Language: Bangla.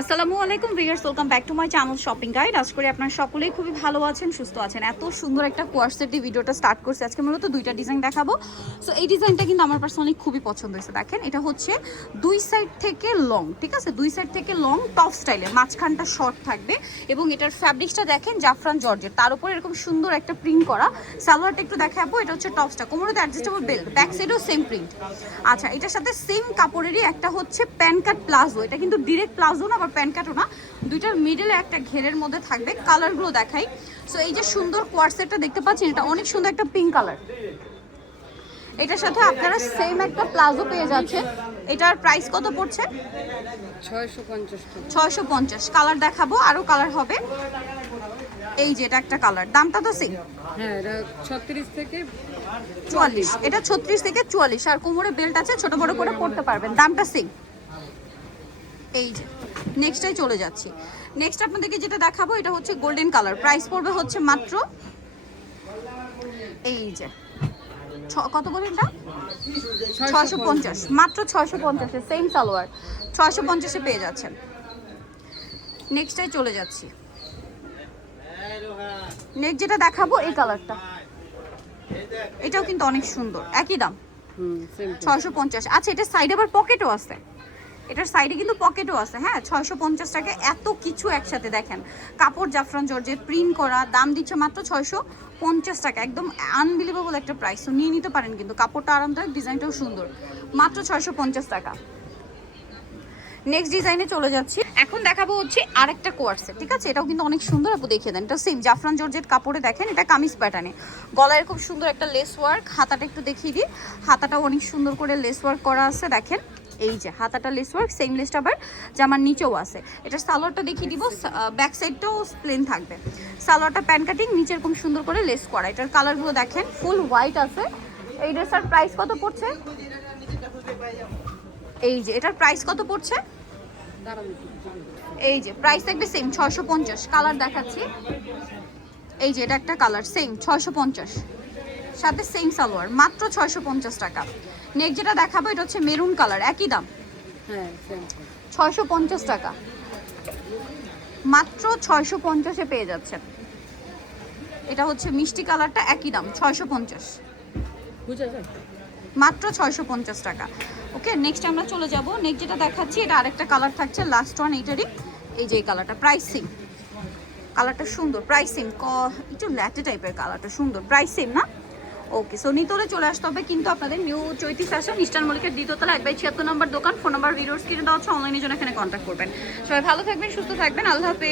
আসসালামু আলাইকুম viewers, welcome back to my channel shopping guide. আশা করি আপনারা সকলেই খুবই ভালো আছেন, সুস্থ আছেন। এত সুন্দর একটা কোয়ার্সেট দিয়ে ভিডিওটা স্টার্ট করছি। আজকে মূলত দুইটা ডিজাইন দেখাবো। সো এই ডিজাইনটা কিন্তু আমার পার্সোনালি খুবই পছন্দ হয়েছে। দেখেন, এটা হচ্ছে দুই সাইড থেকে লং, ঠিক আছে, দুই সাইড থেকে লং টপ স্টাইলে, মাঝখানটা শর্ট থাকবে এবং এটার ফ্যাব্রিক্সটা দেখেন জাফরান জর্জেট, তার উপর এরকম সুন্দর একটা প্রিন্ট করা। সালোয়ারটা একটু দেখাবো, এটা হচ্ছে টপসটা, কোমরেতে অ্যাডজাস্টেবল বেল্ট, ব্যাক সাইডেও সেম প্রিন্ট। আচ্ছা, এটার সাথে সেম কাপড়েরই একটা হচ্ছে প্যান কাট প্লাজো। এটা কিন্তু ডিরেক্ট প্লাজো না, আবার প্যান কাটও না, দুইটার মিডলে একটা ঘেরের মধ্যে থাকবে। কালারগুলো দেখাই। সো এই যে সুন্দর কোয়ার্সেটটা দেখতে পাচ্ছেন, এটা অনেক সুন্দর একটা পিঙ্ক কালার। এটার সাথে আপনারা সেম একটা প্লাজো পেয়ে যাচ্ছেন। এটার প্রাইস কত পড়ছে? 650। কালার দেখাবো, আরো কালার হবে। এই যে এটা একটা কালার, দামটা তো সেম। হ্যাঁ, এটা 36 থেকে 44। এটা 36 থেকে 44, আর কোমরে বেল্ট আছে, ছোট বড় করে পড়তে পারবেন। দামটা সেম। এই যে নেক্সটটাই চলে যাচ্ছি। নেক্সট আপনাদেরকে যেটা দেখাবো, এটা হচ্ছে গোল্ডেন কালার। প্রাইস পড়বে হচ্ছে মাত্র, এই যে কত বলে এটা, 650। মাত্র 650-এ সেম সালোয়ার, 650-এ পেয়ে যাচ্ছেন। নেক্সটটাই চলে যাচ্ছি। নেক্সট যেটা দেখাবো, এই কালারটা, এটাও কিন্তু অনেক সুন্দর, একই দাম 650। আচ্ছা, এটার সাইডে আবার পকেটও আছে, এটার সাইডে কিন্তু পকেটও আছে। হ্যাঁ, 650 টাকা এত কিছু একসাথে। দেখেন, কাপড় জাফরান জর্জেট, প্রিন্ট করা, দাম দিচ্ছে মাত্র 650 টাকা। একদম আনবিলিভেবল একটা প্রাইস। তো নিয়ে নিতে পারেন, কিন্তু কাপড়টা আরামদায়ক, ডিজাইনটাও সুন্দর। মাত্র 650 টাকা। নেক্সট ডিজাইনে চলে যাচ্ছি। এখন দেখাবো হচ্ছে আরেকটা কোয়ার্সেট, ঠিক আছে, এটাও কিন্তু অনেক সুন্দর। আপু দেখিয়ে দেন। এটা সেম জাফরান জর্জেট কাপড়ে, দেখেন এটা কামিজ প্যাটার্নে, গলায় খুব সুন্দর একটা লেস ওয়ার্ক। হাতাটা একটু দেখিয়ে দিই, হাতাটাও অনেক সুন্দর করে লেস ওয়ার্ক করা আছে। দেখেন, এই যে হাতাটা লেস ওয়ার্ক, সেম লেসটা আবার জামার নিচেও আছে। এটার সালোয়ারটা দেখিয়ে দিব, ব্যাক সাইডটাও প্লেন থাকবে। সালোয়ারটা প্যান কাটিং, নিচে এরকম সুন্দর করে লেস করা। এটার কালারগুলো দেখেন, ফুল হোয়াইট আছে। এই ড্রেসটার প্রাইস কত পড়ছে? এই যে এটার প্রাইস কত পড়ছে? এই যে প্রাইস থাকবে সেম 650। কালার দেখাচ্ছি। এই যে এটা একটা কালার, সেম 650, সাথে সেম সালোয়ার, মাত্র 650 টাকা। নেক্সট যেটা দেখাবো, এটা হচ্ছে মেরুন কালার, একই দাম, 650 টাকা। মাত্র 650-এ পেয়ে যাচ্ছেন। এটা হচ্ছে মিষ্টি কালারটা, একই দাম 650, মাত্র 650 টাকা। ওকে, নেক্সট আমরা চলে যাব। নেক্সট যেটা দেখাচ্ছি, এটা আরেকটা কালার থাকছে, লাস্ট ওয়ান এইটারই। এই যে এই কালারটা, প্রাইস সেম, কালারটা সুন্দর, প্রাইস সেম। একটু ল্যাটে টাইপের কালারটা সুন্দর, প্রাইস সেম না? ওকে, সো নিতলে চলে আসতে হবে কিন্তু আপনাদের নিউ চৈতি ফ্যাশন, ইস্টার্ন মল্লিকের দ্বিতীয়তলা, 1/76 নম্বর দোকান। ফোন নাম্বার ভিডিওর স্ক্রিনে দেওয়া হচ্ছে, অনলাইনের জন্য এখানে কন্ট্যাক্ট করবেন। সবাই ভালো থাকবেন, সুস্থ থাকবেন, আল্লাহ হাফেজ।